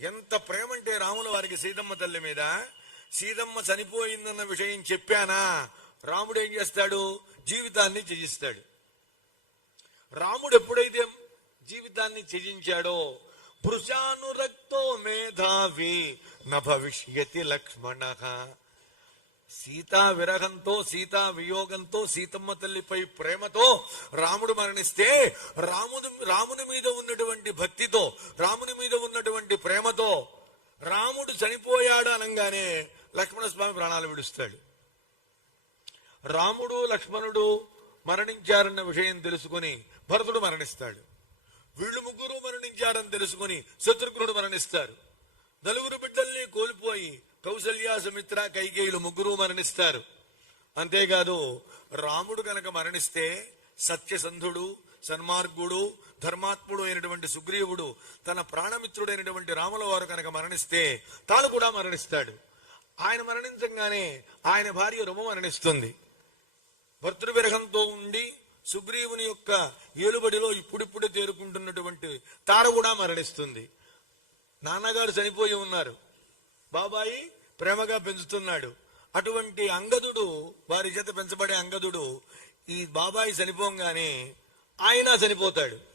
ఎంత ప్రేమ అంటే రాముల వారికి సీతమ్మ తల్లి మీద? సీతమ్మ చనిపోయిందన్న విషయం చెప్పానా? రాముడు ఏం చేస్తాడు? జీవితాన్ని త్యజిస్తాడు. రాముడు ఎప్పుడైతే జీవితాన్ని త్యజించాడో భృశానురక్తో మేధావి న భవిష్యతి లక్ష్మణ. సీతా విరహంతో సీతా వియోగంతో సీతమ్మ తల్లిపై ప్రేమతో రాముడు మరణిస్తే రాముడు రాముని మీద ఉన్నటువంటి భక్తితో రాముని మీద ఉన్నటువంటి ప్రేమతో రాముడు చనిపోయాడు అనగానే లక్ష్మణస్వామి ప్రాణాలు విడుస్తాడు. రాముడు లక్ష్మణుడు మరణించారన్న విషయం తెలుసుకుని భరతుడు మరణిస్తాడు. వీళ్ళు ముగ్గురు మరణించారని తెలుసుకుని శత్రుఘ్నుడు మరణిస్తారు. నలుగురు బిడ్డ కౌసల్య సుమిత్ర కైకేయులు ముగ్గురు మరణిస్తారు. అంతేకాదు రాముడు కనుక మరణిస్తే సత్యసంధుడు సన్మార్గుడు ధర్మాత్ముడు అయినటువంటి సుగ్రీవుడు తన ప్రాణమిత్రుడైనటువంటి రాముల వారు కనుక మరణిస్తే తాను కూడా మరణిస్తాడు. ఆయన మరణించగానే ఆయన భార్య రుమ మరణిస్తుంది. భర్తృవిరహంతో ఉండి సుగ్రీవుని యొక్క ఏలుబడిలో ఇప్పుడిప్పుడే తేరుకుంటున్నటువంటి తార కూడా మరణిస్తుంది. నాన్నగారు చనిపోయి ఉన్నారు. బాబాయి ప్రేమగా పెంచుతున్నాడు. అటువంటి అంగదుడు వారి చేత పెంచబడే అంగదుడు ఈ బాబాయి చనిపోగానే ఆయన చనిపోతాడు.